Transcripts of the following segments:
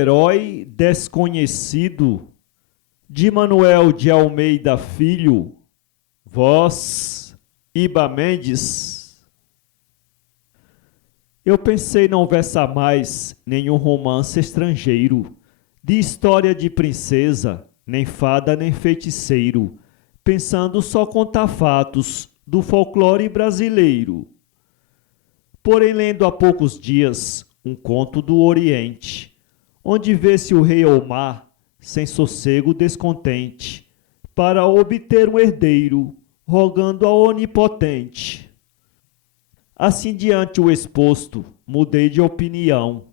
herói desconhecido, de Manuel de Almeida Filho, voz Iba Mendes. Eu pensei não versar mais nenhum romance estrangeiro, de história de princesa, nem fada nem feiticeiro, pensando só contar fatos do folclore brasileiro. Porém, lendo há poucos dias um conto do Oriente, onde vê-se o rei Omar, sem sossego descontente, para obter um herdeiro, rogando ao Onipotente. Assim, diante o exposto, mudei de opinião,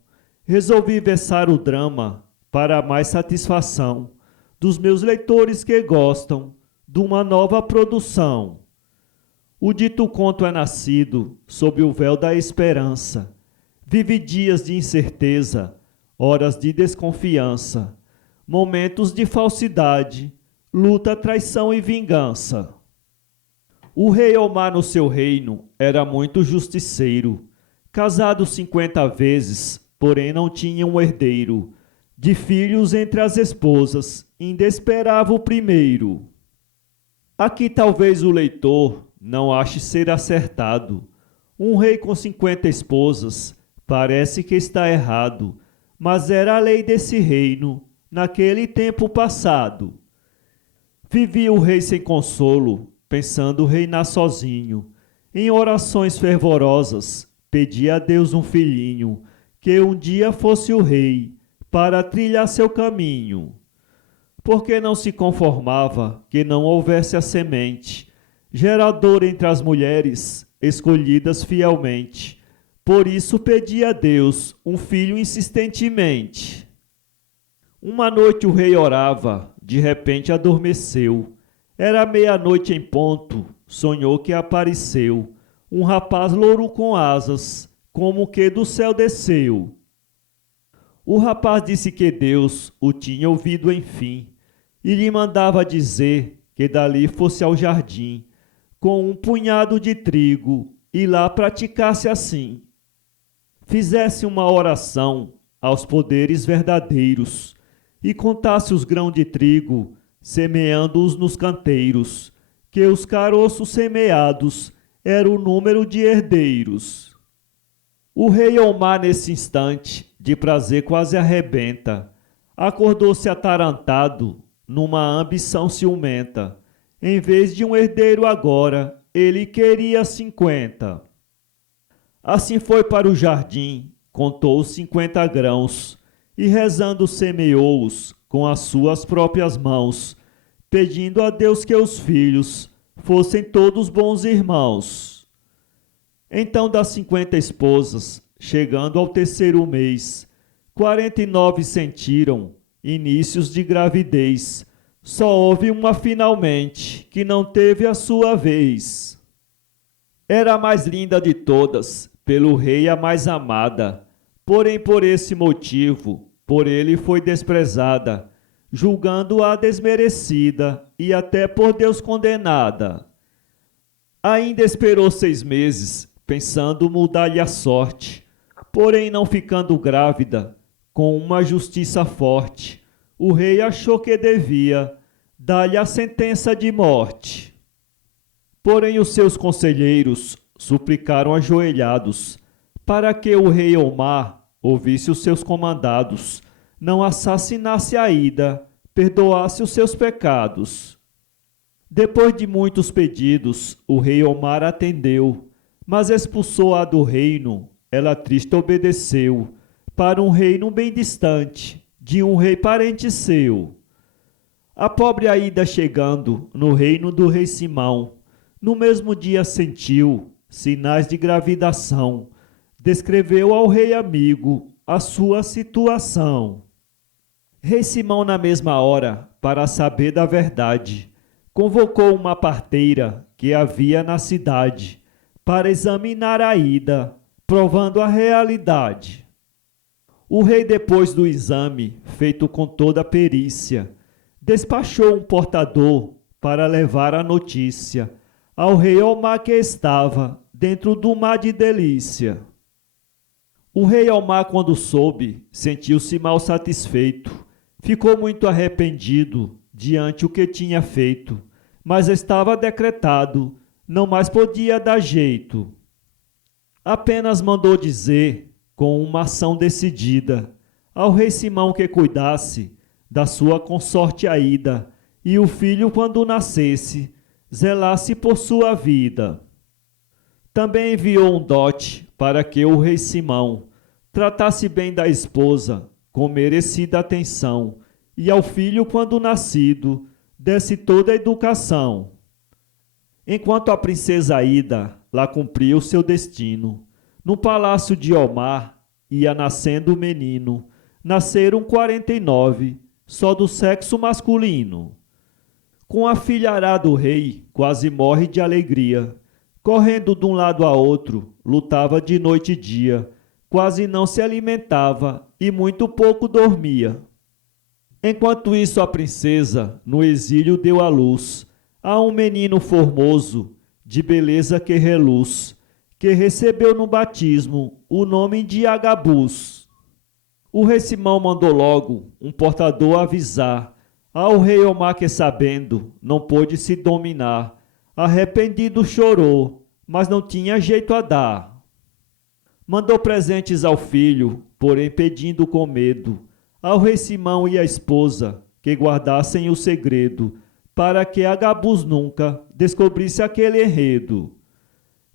resolvi versar o drama para mais satisfação dos meus leitores que gostam de uma nova produção. O dito conto é nascido sob o véu da esperança, vive dias de incerteza, horas de desconfiança, momentos de falsidade, luta, traição e vingança. O rei Omar no seu reino era muito justiceiro, casado 50 vezes, porém não tinha um herdeiro. De filhos entre as esposas, ainda esperava o primeiro. Aqui talvez o leitor não ache ser acertado. Um rei com 50 esposas parece que está errado, mas era a lei desse reino naquele tempo passado. Vivia o rei sem consolo, pensando reinar sozinho. Em orações fervorosas, pedia a Deus um filhinho, que um dia fosse o rei, para trilhar seu caminho. Porque não se conformava que não houvesse a semente, geradora entre as mulheres, escolhidas fielmente. Por isso pedia a Deus um filho insistentemente. Uma noite o rei orava, de repente adormeceu. Era meia-noite em ponto, sonhou que apareceu um rapaz louro com asas, como que do céu desceu. O rapaz disse que Deus o tinha ouvido enfim, e lhe mandava dizer que dali fosse ao jardim, com um punhado de trigo, e lá praticasse assim. Fizesse uma oração aos poderes verdadeiros, e contasse os grãos de trigo, semeando-os nos canteiros, que os caroços semeados era o número de herdeiros. O rei Omar, nesse instante, de prazer quase arrebenta, acordou-se atarantado, numa ambição ciumenta. Em vez de um herdeiro agora, ele queria 50. Assim foi para o jardim, contou os 50 grãos, e rezando semeou-os com as suas próprias mãos, pedindo a Deus que os filhos fossem todos bons irmãos. Então das 50 esposas, chegando ao terceiro mês, 49 sentiram inícios de gravidez. Só houve uma finalmente, que não teve a sua vez. Era a mais linda de todas, pelo rei a mais amada, porém por esse motivo, por ele foi desprezada, julgando-a desmerecida e até por Deus condenada. Ainda esperou 6 meses, pensando mudar-lhe a sorte, porém não ficando grávida, com uma justiça forte, o rei achou que devia dar-lhe a sentença de morte. Porém os seus conselheiros suplicaram ajoelhados, para que o rei Omar ouvisse os seus comandados, não assassinasse a Ida, perdoasse os seus pecados. Depois de muitos pedidos, o rei Omar atendeu, mas expulsou-a do reino, ela triste obedeceu, para um reino bem distante, de um rei parente seu. A pobre Aida chegando no reino do rei Simão, no mesmo dia sentiu sinais de gravidação, descreveu ao rei amigo a sua situação. Rei Simão na mesma hora, para saber da verdade, convocou uma parteira que havia na cidade, para examinar a Ida, provando a realidade. O rei, depois do exame, feito com toda a perícia, despachou um portador para levar a notícia ao rei Omar, que estava dentro do mar de delícia. O rei Omar, quando soube, sentiu-se mal satisfeito. Ficou muito arrependido diante o que tinha feito, mas estava decretado, não mais podia dar jeito. Apenas mandou dizer, com uma ação decidida, ao rei Simão que cuidasse da sua consorte Aída, e o filho, quando nascesse, zelasse por sua vida. Também enviou um dote para que o rei Simão tratasse bem da esposa, com merecida atenção, e ao filho, quando nascido, desse toda a educação. Enquanto a princesa Aída lá cumpria o seu destino, no palácio de Omar ia nascendo o menino. Nasceram 49, só do sexo masculino. Com a filhará do rei, quase morre de alegria. Correndo de um lado a outro, lutava de noite e dia, quase não se alimentava e muito pouco dormia. Enquanto isso, a princesa, no exílio, deu à luz a um menino formoso, de beleza que reluz, que recebeu no batismo o nome de Agabus. O rei Simão mandou logo um portador avisar ao rei Omar que, sabendo, não pôde se dominar. Arrependido chorou, mas não tinha jeito a dar. Mandou presentes ao filho, porém pedindo com medo ao rei Simão e à esposa que guardassem o segredo, para que Agabus nunca descobrisse aquele enredo.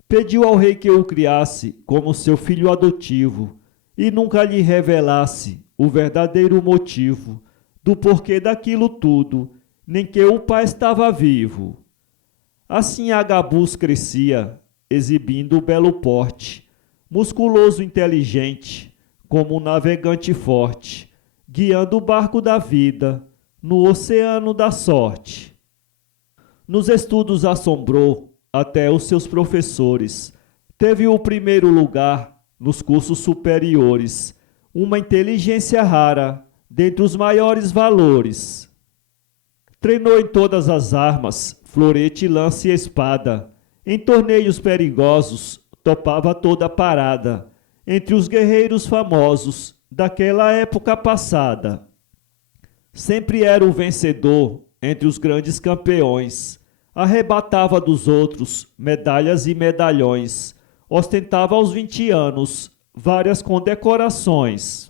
Pediu ao rei que o criasse como seu filho adotivo e nunca lhe revelasse o verdadeiro motivo do porquê daquilo tudo, nem que o pai estava vivo. Assim Agabus crescia, exibindo belo porte, musculoso e inteligente, como um navegante forte, guiando o barco da vida no oceano da sorte. Nos estudos assombrou até os seus professores. Teve o primeiro lugar nos cursos superiores, uma inteligência rara dentre os maiores valores. Treinou em todas as armas, florete, lança e espada. Em torneios perigosos, topava toda parada, entre os guerreiros famosos daquela época passada. Sempre era o vencedor entre os grandes campeões, arrebatava dos outros medalhas e medalhões, ostentava aos 20 anos várias condecorações.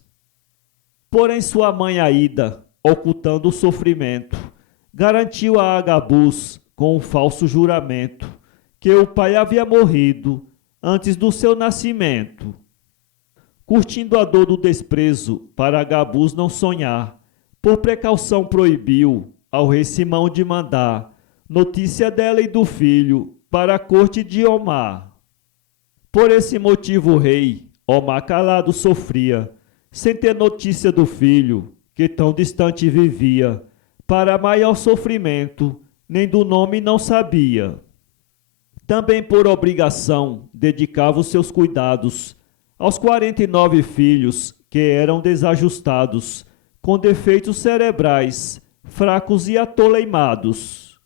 Porém sua mãe Aída, ocultando o sofrimento, garantiu a Agabus com um falso juramento que o pai havia morrido antes do seu nascimento. Curtindo a dor do desprezo, para Agabus não sonhar, por precaução proibiu ao rei Simão de mandar notícia dela e do filho para a corte de Omar. Por esse motivo o rei, Omar calado sofria, sem ter notícia do filho, que tão distante vivia, para maior sofrimento, nem do nome não sabia. Também por obrigação dedicava os seus cuidados aos 49 filhos que eram desajustados, com defeitos cerebrais, fracos e atoleimados.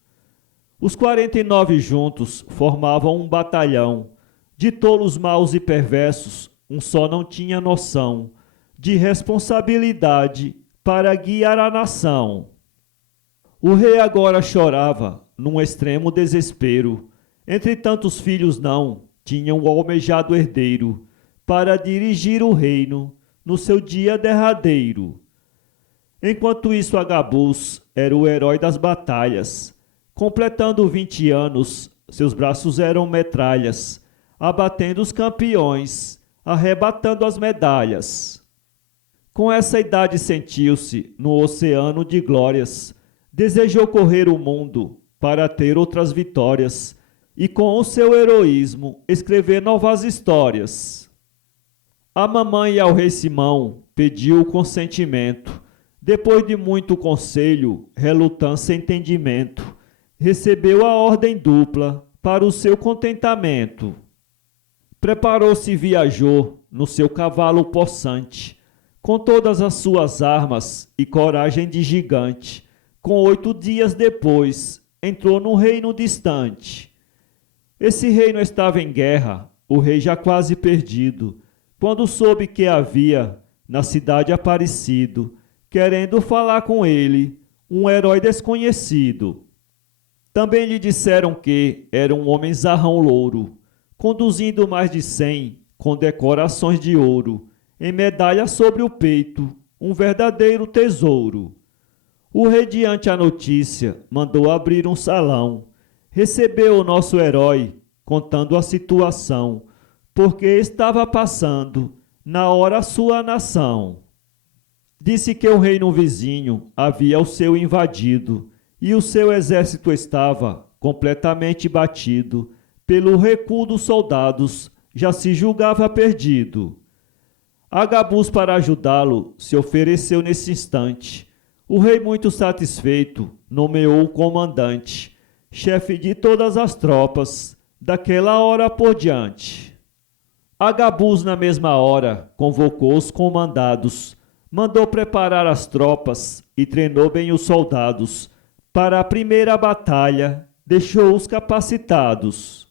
Os 49 juntos formavam um batalhão, de tolos maus e perversos, um só não tinha noção de responsabilidade para guiar a nação. O rei agora chorava num extremo desespero, entre tantos filhos não tinham o almejado herdeiro para dirigir o reino no seu dia derradeiro. Enquanto isso, Agabus era o herói das batalhas. Completando 20 anos, seus braços eram metralhas, abatendo os campeões, arrebatando as medalhas. Com essa idade sentiu-se no oceano de glórias, desejou correr o mundo para ter outras vitórias e com o seu heroísmo escrever novas histórias. A mamãe ao rei Simão pediu o consentimento. Depois de muito conselho, relutância e entendimento, recebeu a ordem dupla para o seu contentamento. Preparou-se e viajou no seu cavalo possante, com todas as suas armas e coragem de gigante. Com 8 dias depois, entrou num reino distante. Esse reino estava em guerra, o rei já quase perdido. quando soube que havia na cidade aparecido, querendo falar com ele, um herói desconhecido. Também lhe disseram que era um homem zarrão louro, conduzindo mais de 100 condecorações de ouro, em medalha sobre o peito, um verdadeiro tesouro. O rei, diante a notícia, mandou abrir um salão, recebeu o nosso herói, contando a situação, porque estava passando na hora sua nação. Disse que o reino vizinho havia o seu invadido, e o seu exército estava completamente batido. Pelo recuo dos soldados, já se julgava perdido. Agabus, para ajudá-lo, se ofereceu nesse instante. O rei, muito satisfeito, nomeou o comandante, chefe de todas as tropas, daquela hora por diante. Agabus, na mesma hora, convocou os comandados, mandou preparar as tropas e treinou bem os soldados. Para a primeira batalha, deixou-os capacitados.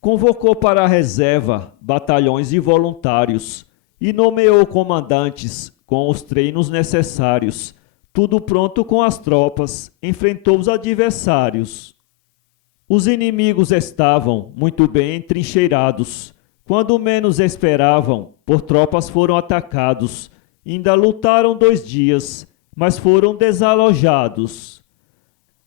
Convocou para a reserva batalhões e voluntários e nomeou comandantes com os treinos necessários. Tudo pronto com as tropas, enfrentou os adversários. Os inimigos estavam muito bem entrincheirados. Quando menos esperavam, por tropas foram atacados. Ainda lutaram 2 dias, mas foram desalojados.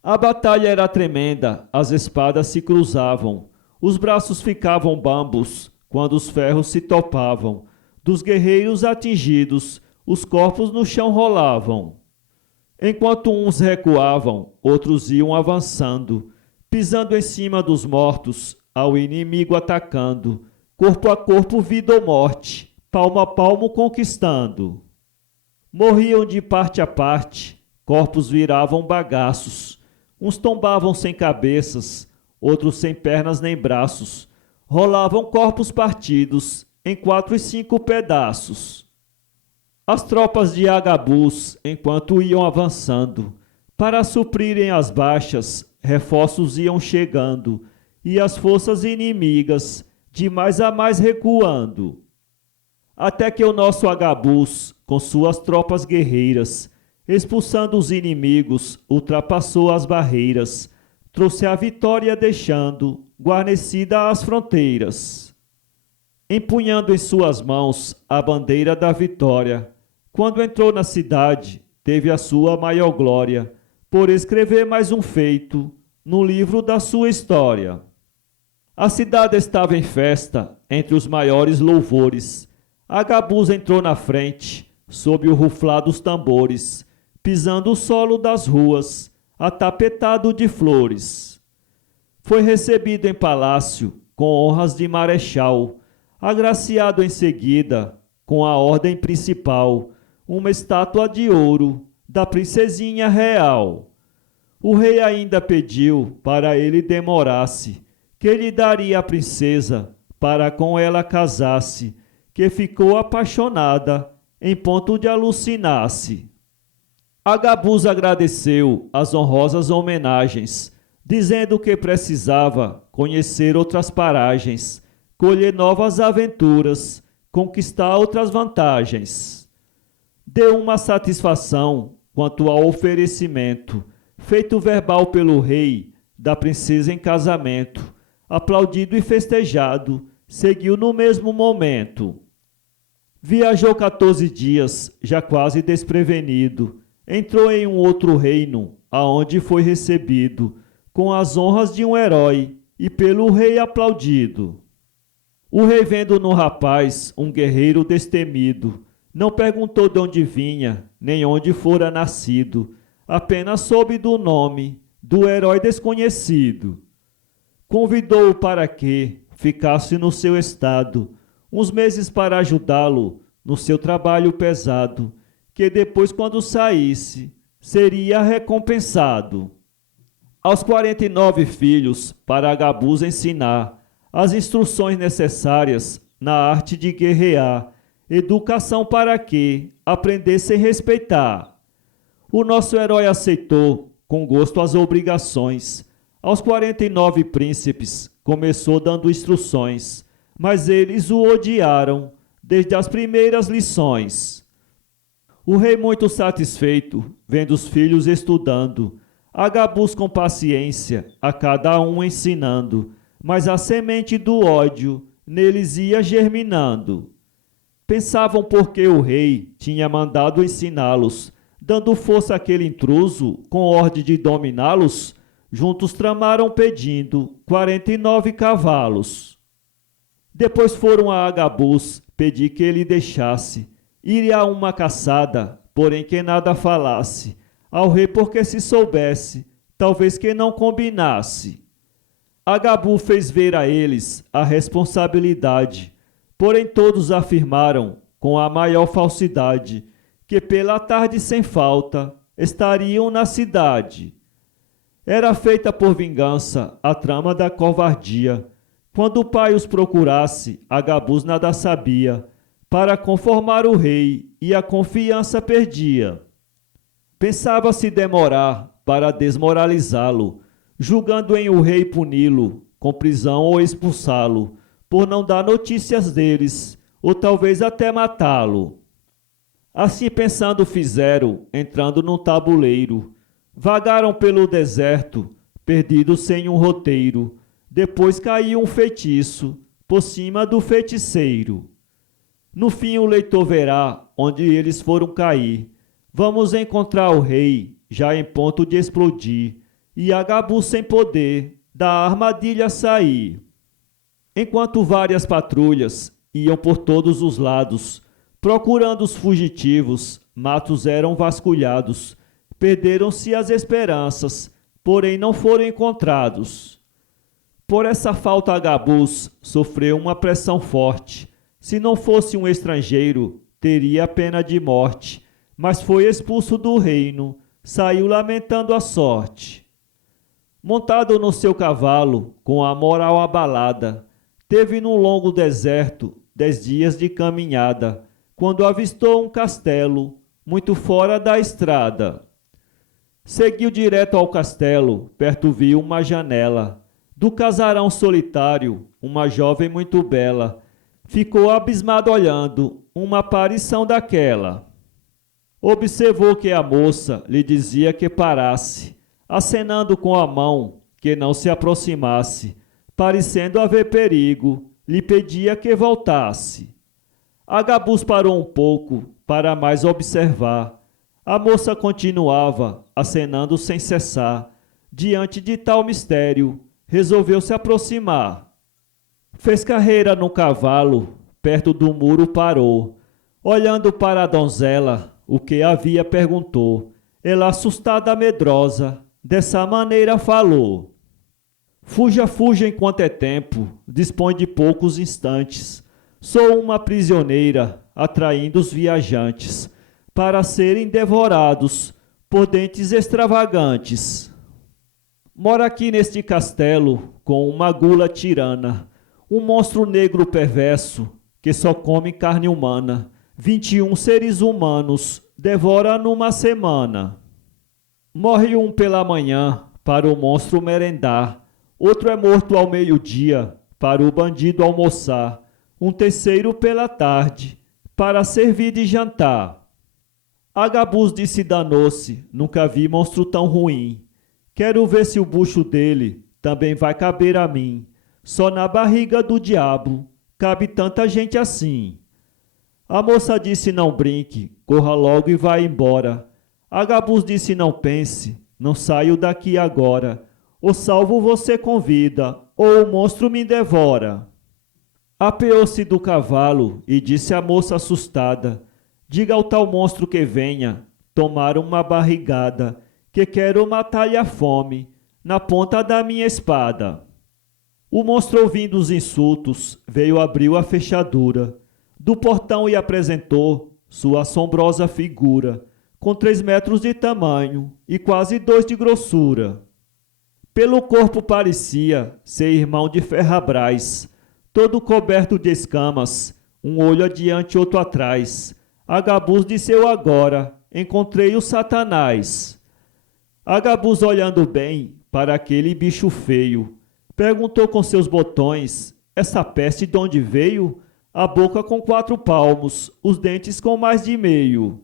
A batalha era tremenda, as espadas se cruzavam, os braços ficavam bambos quando os ferros se topavam. Dos guerreiros atingidos, os corpos no chão rolavam. Enquanto uns recuavam, outros iam avançando, pisando em cima dos mortos, ao inimigo atacando, corpo a corpo, vida ou morte, palmo a palmo conquistando. Morriam de parte a parte, corpos viravam bagaços. Uns tombavam sem cabeças, outros sem pernas nem braços. Rolavam corpos partidos em 4 e 5 pedaços. As tropas de Agabus, enquanto iam avançando, para suprirem as baixas, reforços iam chegando, e as forças inimigas, de mais a mais recuando. Até que o nosso Agabus, com suas tropas guerreiras, expulsando os inimigos, ultrapassou as barreiras, trouxe a vitória deixando guarnecida as fronteiras. Empunhando em suas mãos a bandeira da vitória, quando entrou na cidade, teve a sua maior glória, por escrever mais um feito no livro da sua história. A cidade estava em festa, entre os maiores louvores. Agabus entrou na frente, sob o ruflar dos tambores, pisando o solo das ruas, atapetado de flores. Foi recebido em palácio, com honras de marechal, agraciado em seguida, com a ordem principal, uma estátua de ouro da princesinha real. O rei ainda pediu para ele demorasse, que lhe daria a princesa, para com ela casasse, que ficou apaixonada, em ponto de alucinar-se. Agabus agradeceu as honrosas homenagens, dizendo que precisava conhecer outras paragens, colher novas aventuras, conquistar outras vantagens. Deu uma satisfação quanto ao oferecimento, feito verbal pelo rei, da princesa em casamento, aplaudido e festejado, seguiu no mesmo momento. Viajou 14 dias, já quase desprevenido, entrou em um outro reino, aonde foi recebido, com as honras de um herói, e pelo rei aplaudido. O rei, vendo no rapaz um guerreiro destemido, não perguntou de onde vinha, nem onde fora nascido, apenas soube do nome do herói desconhecido. Convidou-o para que ficasse no seu estado, uns meses para ajudá-lo no seu trabalho pesado, que depois, quando saísse, seria recompensado. Aos 49 filhos, para Agabus ensinar as instruções necessárias na arte de guerrear, educação para que aprendessem a respeitar. O nosso herói aceitou com gosto as obrigações. Aos 49 príncipes começou dando instruções, mas eles o odiaram, desde as primeiras lições. O rei, muito satisfeito, vendo os filhos estudando, Agabus com paciência, a cada um ensinando, mas a semente do ódio neles ia germinando. Pensavam porque o rei tinha mandado ensiná-los, dando força àquele intruso, com ordem de dominá-los, juntos tramaram pedindo 49 cavalos. Depois foram a Agabus pedir que ele deixasse ir a uma caçada, porém que nada falasse ao rei, porque se soubesse, talvez que não combinasse. Agabus fez ver a eles a responsabilidade, porém todos afirmaram com a maior falsidade que pela tarde sem falta estariam na cidade. Era feita por vingança a trama da covardia. Quando o pai os procurasse, Agabus nada sabia, para conformar o rei e a confiança perdia. Pensava se demorar para desmoralizá-lo, julgando em o rei puni-lo, com prisão ou expulsá-lo, por não dar notícias deles, ou talvez até matá-lo. Assim pensando fizeram, entrando num tabuleiro. Vagaram pelo deserto, perdidos sem um roteiro. Depois caiu um feitiço, por cima do feiticeiro. No fim o leitor verá onde eles foram cair. Vamos encontrar o rei, já em ponto de explodir, e Agabus sem poder da armadilha sair. Enquanto várias patrulhas iam por todos os lados, procurando os fugitivos, matos eram vasculhados, perderam-se as esperanças, porém não foram encontrados. Por essa falta Agabus sofreu uma pressão forte. Se não fosse um estrangeiro, teria a pena de morte, mas foi expulso do reino, saiu lamentando a sorte. Montado no seu cavalo, com a moral abalada, teve num longo deserto 10 dias de caminhada, quando avistou um castelo, muito fora da estrada. Seguiu direto ao castelo, perto viu uma janela. Do casarão solitário, uma jovem muito bela, ficou abismado olhando uma aparição daquela. Observou que a moça lhe dizia que parasse, acenando com a mão que não se aproximasse, parecendo haver perigo, lhe pedia que voltasse. Agabus parou um pouco para mais observar. A moça continuava, acenando sem cessar. Diante de tal mistério, resolveu se aproximar. Fez carreira no cavalo, perto do muro parou. Olhando para a donzela, o que havia perguntou. Ela, assustada, medrosa, dessa maneira falou: Fuja, fuja enquanto é tempo, dispõe de poucos instantes. Sou uma prisioneira, atraindo os viajantes, para serem devorados por dentes extravagantes. Mora aqui neste castelo, com uma gula tirana, um monstro negro perverso, que só come carne humana. 21 seres humanos devora numa semana. Morre um pela manhã, para o monstro merendar. Outro é morto ao meio-dia, para o bandido almoçar. Um terceiro pela tarde, para servir de jantar. Agabus disse danou-se, nunca vi monstro tão ruim. Quero ver se o bucho dele também vai caber a mim. Só na barriga do diabo cabe tanta gente assim. A moça disse não brinque, corra logo e vá embora. Agabus disse não pense, não saio daqui agora. Ou salvo você com vida, ou o monstro me devora. Apeou-se do cavalo e disse à moça assustada: Diga ao tal monstro que venha tomar uma barrigada, que quero matar-lhe a fome na ponta da minha espada. O monstro, ouvindo os insultos, veio, abriu a fechadura do portão e apresentou sua assombrosa figura, com 3 metros de tamanho e quase 2 de grossura. Pelo corpo parecia ser irmão de Ferrabras, todo coberto de escamas, um olho adiante, outro atrás. Agabus disse: Eu agora encontrei o Satanás. Agabus, olhando bem para aquele bicho feio, perguntou com seus botões: Essa peste de onde veio? a boca com 4 palmos, os dentes com mais de meio.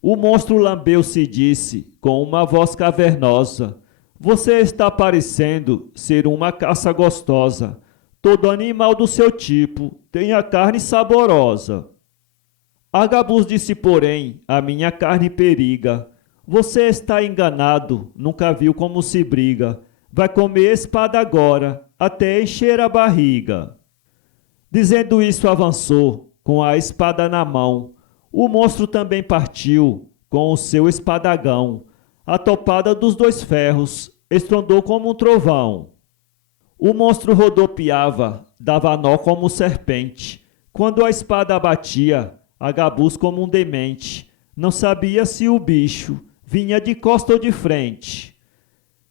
O monstro lambeu-se e disse, com uma voz cavernosa: você está parecendo ser uma caça gostosa. Todo animal do seu tipo tem a carne saborosa. Agabus disse, porém, a minha carne periga. Você está enganado, nunca viu como se briga. Vai comer espada agora, até encher a barriga. Dizendo isso, avançou, com a espada na mão. O monstro também partiu, com o seu espadagão. A topada dos 2 ferros estrondou como um trovão. O monstro rodopiava, dava nó como serpente. Quando a espada abatia, Agabus como um demente. Não sabia se o bicho vinha de costa ou de frente.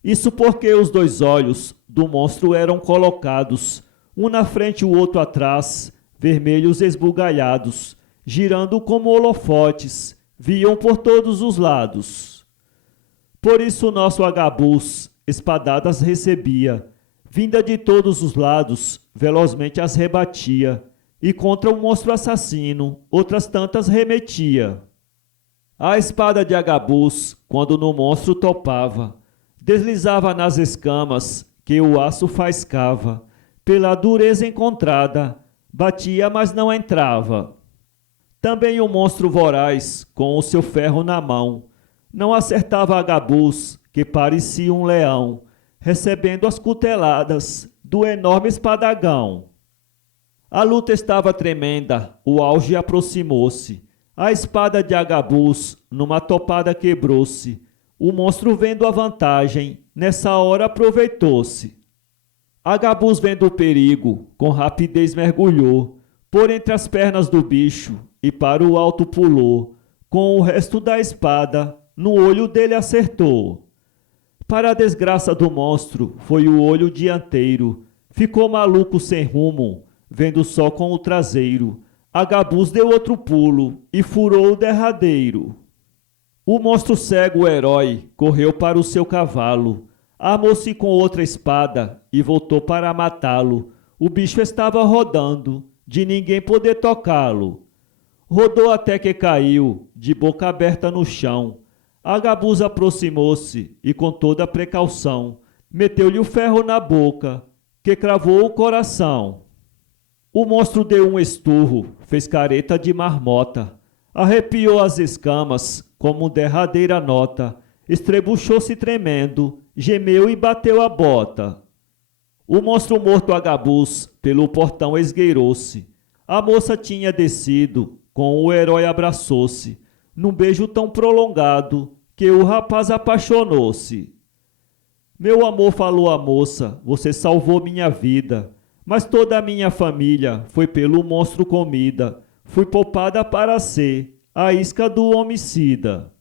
Isso porque os 2 olhos do monstro eram colocados, um na frente e o outro atrás, vermelhos esbugalhados, girando como holofotes, viam por todos os lados. Por isso nosso Agabus espadadas recebia, vinda de todos os lados, velozmente as rebatia, e contra o monstro assassino outras tantas remetia. A espada de Agabus, quando no monstro topava, deslizava nas escamas que o aço faiscava, pela dureza encontrada, batia, mas não entrava. Também o monstro voraz, com o seu ferro na mão, não acertava Agabus, que parecia um leão, recebendo as cuteladas do enorme espadagão. A luta estava tremenda, o auge aproximou-se. A espada de Agabus, numa topada, quebrou-se. O monstro, vendo a vantagem, nessa hora aproveitou-se. Agabus, vendo o perigo, com rapidez mergulhou por entre as pernas do bicho e para o alto pulou. Com o resto da espada, no olho dele acertou. Para a desgraça do monstro, foi o olho dianteiro. Ficou maluco sem rumo, vendo só com o traseiro. Agabus deu outro pulo e furou o derradeiro. O monstro cego, o herói, correu para o seu cavalo. Armou-se com outra espada e voltou para matá-lo. O bicho estava rodando, de ninguém poder tocá-lo. Rodou até que caiu, de boca aberta no chão. Agabus aproximou-se e, com toda a precaução, meteu-lhe o ferro na boca, que cravou o coração. O monstro deu um esturro, fez careta de marmota, arrepiou as escamas como derradeira nota, estrebuchou-se tremendo, gemeu e bateu a bota. O monstro morto Agabus pelo portão esgueirou-se. A moça tinha descido, com o herói abraçou-se, num beijo tão prolongado que o rapaz apaixonou-se. Meu amor, falou a moça, você salvou minha vida, mas toda a minha família foi pelo monstro comida. Fui poupada para ser a isca do homicida.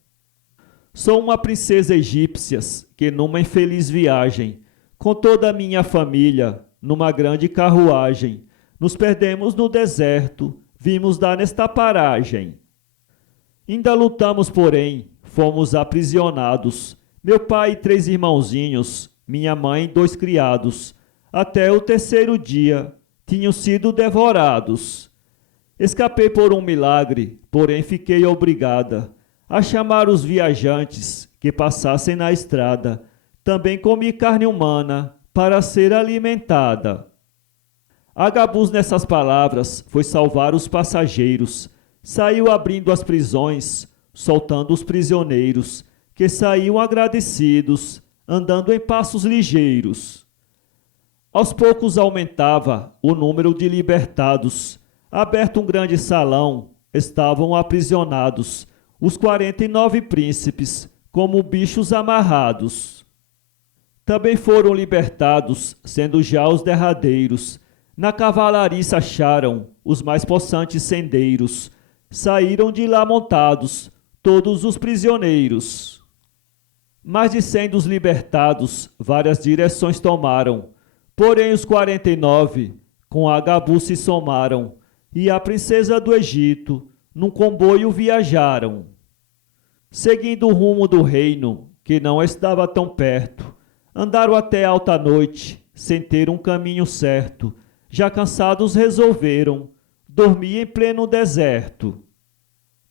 Sou uma princesa egípcia que numa infeliz viagem, com toda a minha família, numa grande carruagem, nos perdemos no deserto, vimos dar nesta paragem. Ainda lutamos, porém, fomos aprisionados, meu pai e 3 irmãozinhos, minha mãe e 2 criados, até o 3º dia, tinham sido devorados. Escapei por um milagre, porém fiquei obrigada a chamar os viajantes que passassem na estrada. Também comi carne humana para ser alimentada. Agabus, nessas palavras, foi salvar os passageiros. Saiu abrindo as prisões, soltando os prisioneiros, que saíam agradecidos, andando em passos ligeiros. Aos poucos aumentava o número de libertados. Aberto um grande salão, estavam aprisionados os 49 príncipes, como bichos amarrados. Também foram libertados, sendo já os derradeiros. Na cavalariça acharam os mais possantes sendeiros. Saíram de lá montados todos os prisioneiros. Mais de 100 dos libertados várias direções tomaram, porém os 49 com Agabus se somaram, e a princesa do Egito num comboio viajaram. Seguindo o rumo do reino, que não estava tão perto, andaram até alta noite, sem ter um caminho certo. Já cansados resolveram dormia em pleno deserto.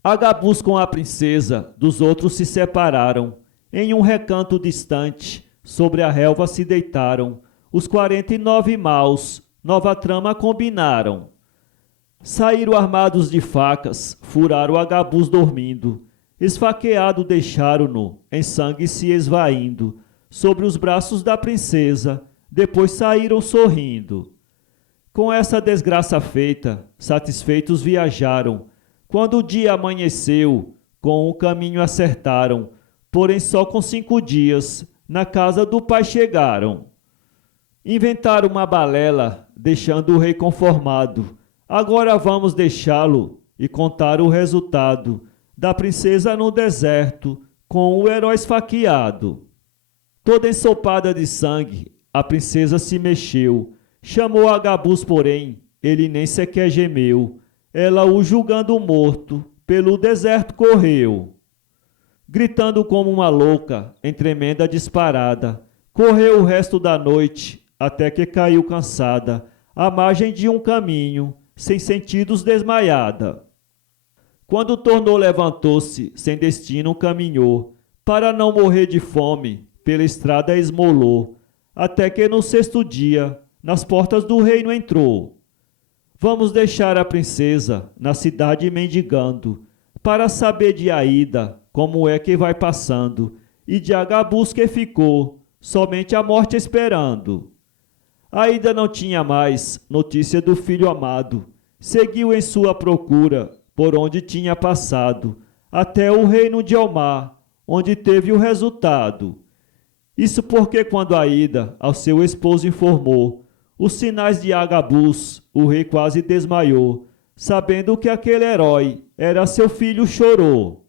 Agabus com a princesa dos outros se separaram. Em um recanto distante, sobre a relva se deitaram. Os 49 maus, nova trama combinaram. Saíram armados de facas, furaram Agabus dormindo. Esfaqueado deixaram-no, em sangue se esvaindo, sobre os braços da princesa, depois saíram sorrindo. Com essa desgraça feita, satisfeitos viajaram. Quando o dia amanheceu, com o caminho acertaram, porém só com 5 dias, na casa do pai chegaram. Inventaram uma balela, deixando o rei conformado. Agora vamos deixá-lo e contar o resultado da princesa no deserto, com o herói esfaqueado. Toda ensopada de sangue, a princesa se mexeu. Chamou Agabus, porém, ele nem sequer gemeu. Ela, o julgando morto, pelo deserto correu. Gritando como uma louca, em tremenda disparada, correu o resto da noite, até que caiu cansada, à margem de um caminho, sem sentidos desmaiada. Quando tornou, levantou-se, sem destino caminhou, para não morrer de fome, pela estrada esmolou, até que no 6º dia, nas portas do reino entrou. Vamos deixar a princesa na cidade mendigando, para saber de Aída como é que vai passando, e de Agabus que ficou, somente a morte esperando. Aída não tinha mais notícia do filho amado, seguiu em sua procura, por onde tinha passado, até o reino de Omar, onde teve o resultado. Isso porque quando Aída ao seu esposo informou os sinais de Agabus, o rei quase desmaiou, sabendo que aquele herói era seu filho, chorou.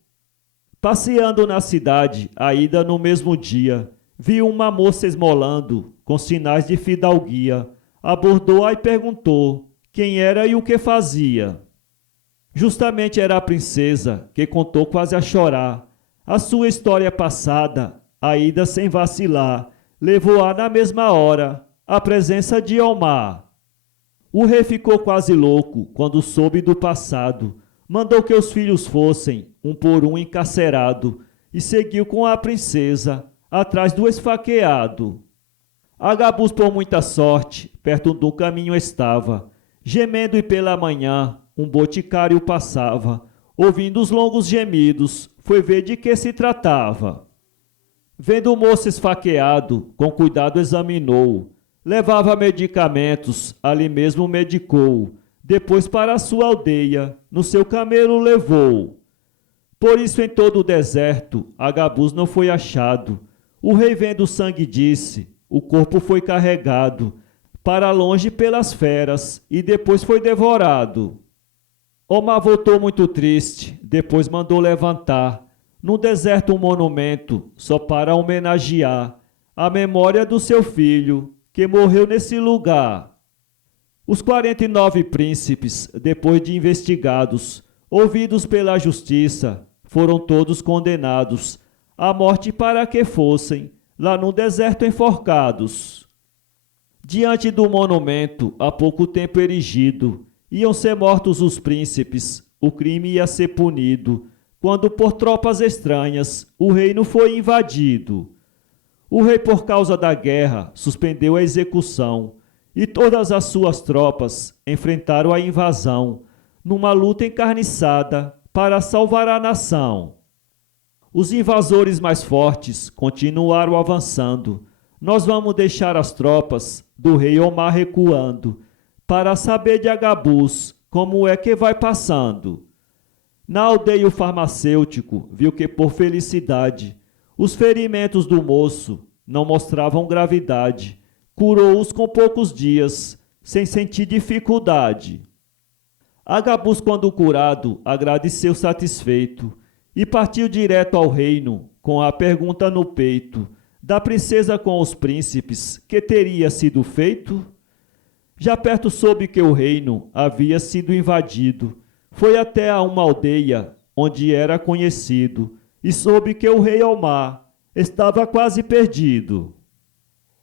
Passeando na cidade, Aída no mesmo dia, viu uma moça esmolando, com sinais de fidalguia, abordou-a e perguntou quem era e o que fazia. Justamente era a princesa, que contou quase a chorar a sua história passada. Aída, sem vacilar, levou-a na mesma hora à presença de Omar. O rei ficou quase louco quando soube do passado. Mandou que os filhos fossem, um por um, encarcerados, e seguiu com a princesa atrás do esfaqueado. Agabus, por muita sorte, perto do caminho estava, gemendo, e pela manhã um boticário passava. Ouvindo os longos gemidos, foi ver de que se tratava. Vendo o moço esfaqueado, com cuidado examinou. Levava medicamentos, ali mesmo medicou. Depois para a sua aldeia, no seu camelo levou. Por isso em todo o deserto, Agabus não foi achado. O rei, vendo o sangue, disse, o corpo foi carregado para longe pelas feras, e depois foi devorado. Omar voltou muito triste, depois mandou levantar no deserto um monumento, só para homenagear a memória do seu filho, que morreu nesse lugar. Os 49 príncipes, depois de investigados, ouvidos pela justiça, foram todos condenados à morte para que fossem lá no deserto enforcados. Diante do monumento, há pouco tempo erigido, iam ser mortos os príncipes, o crime ia ser punido, quando por tropas estranhas o reino foi invadido. O rei, por causa da guerra, suspendeu a execução, e todas as suas tropas enfrentaram a invasão, numa luta encarniçada para salvar a nação. Os invasores mais fortes continuaram avançando. Nós vamos deixar as tropas do rei Omar recuando, para saber de Agabus como é que vai passando. Na aldeia o farmacêutico viu que, por felicidade, os ferimentos do moço não mostravam gravidade. Curou-os com poucos dias, sem sentir dificuldade. Agabus, quando curado, agradeceu satisfeito e partiu direto ao reino, com a pergunta no peito da princesa com os príncipes, que teria sido feito? Já perto soube que o reino havia sido invadido. Foi até a uma aldeia onde era conhecido, e soube que o rei Omar estava quase perdido.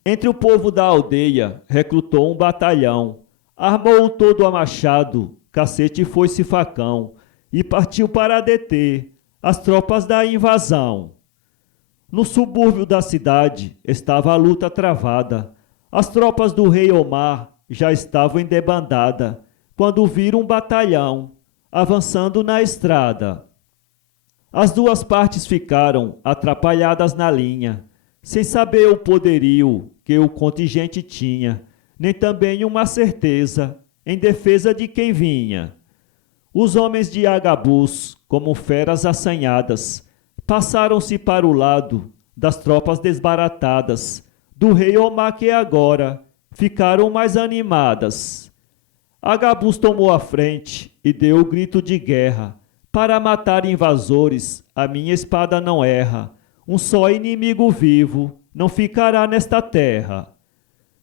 Entre o povo da aldeia recrutou um batalhão, armou-o todo a machado, Cacete foi-se facão e partiu para deter as tropas da invasão. No subúrbio da cidade estava a luta travada. As tropas do rei Omar já estavam em debandada, quando viram um batalhão avançando na estrada. As duas partes ficaram atrapalhadas na linha, sem saber o poderio que o contingente tinha, nem também uma certeza em defesa de quem vinha. Os homens de Agabus, como feras assanhadas, passaram-se para o lado das tropas desbaratadas do rei Omar, que agora ficaram mais animadas. Agabus tomou a frente e deu o grito de guerra. Para matar invasores, a minha espada não erra. Um só inimigo vivo não ficará nesta terra.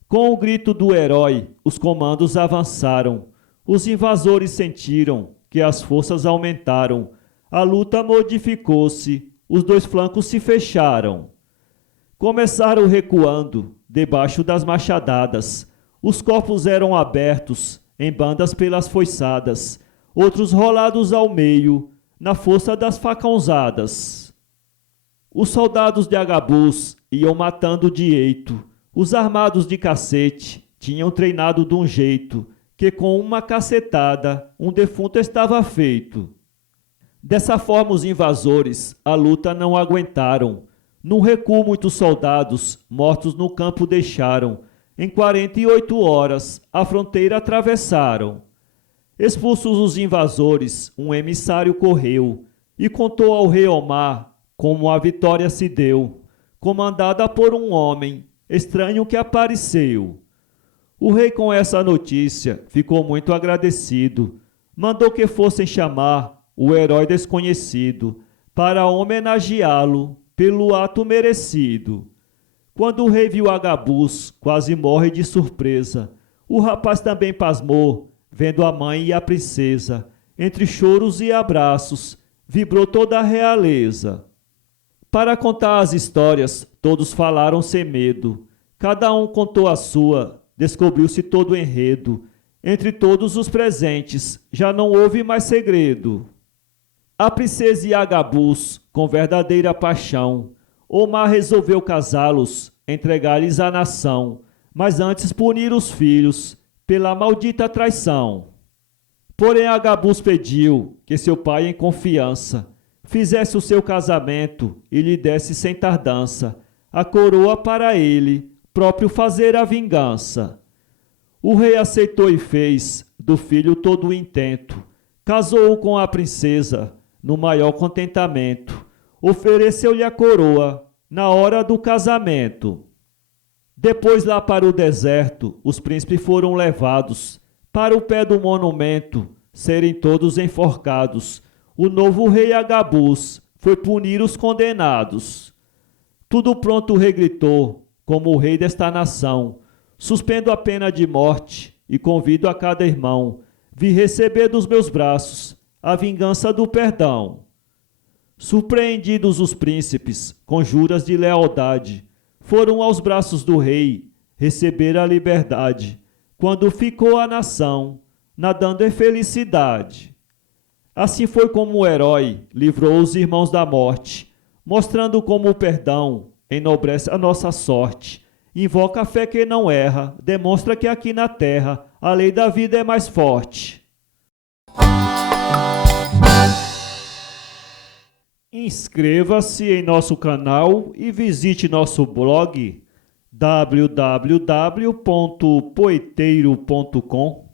Com o grito do herói, os comandos avançaram. Os invasores sentiram que as forças aumentaram. A luta modificou-se, os dois flancos se fecharam. Começaram recuando, debaixo das machadadas. Os corpos eram abertos, em bandas pelas foiçadas, outros rolados ao meio, na força das facãozadas. Os soldados de Agabus iam matando de eito. Os armados de cacete tinham treinado de um jeito que com uma cacetada um defunto estava feito. Dessa forma os invasores a luta não aguentaram. Num recuo muitos soldados mortos no campo deixaram. Em 48 horas a fronteira atravessaram. Expulsos os invasores, um emissário correu e contou ao rei Omar como a vitória se deu, comandada por um homem estranho que apareceu. O rei, com essa notícia, ficou muito agradecido. Mandou que fossem chamar o herói desconhecido para homenageá-lo pelo ato merecido. Quando o rei viu Agabus, quase morre de surpresa. O rapaz também pasmou, vendo a mãe e a princesa. Entre choros e abraços, vibrou toda a realeza. Para contar as histórias, todos falaram sem medo. Cada um contou a sua, descobriu-se todo o enredo. Entre todos os presentes, já não houve mais segredo. A princesa e Agabus, com verdadeira paixão, Omar resolveu casá-los, entregar-lhes a nação, mas antes punir os filhos pela maldita traição. Porém Agabus pediu que seu pai, em confiança, fizesse o seu casamento e lhe desse sem tardança a coroa para ele próprio fazer a vingança. O rei aceitou e fez do filho todo o intento. Casou-o com a princesa no maior contentamento. Ofereceu-lhe a coroa na hora do casamento. Depois, lá para o deserto, os príncipes foram levados para o pé do monumento, serem todos enforcados. O novo rei Agabus foi punir os condenados. Tudo pronto, o rei gritou, como o rei desta nação: suspendo a pena de morte e convido a cada irmão vir receber dos meus braços a vingança do perdão. Surpreendidos os príncipes, com juras de lealdade, foram aos braços do rei receber a liberdade, quando ficou a nação nadando em felicidade. Assim foi como o herói livrou os irmãos da morte, mostrando como o perdão enobrece a nossa sorte. Invoca a fé que não erra, demonstra que aqui na terra a lei da vida é mais forte. Inscreva-se em nosso canal e visite nosso blog www.poeteiro.com.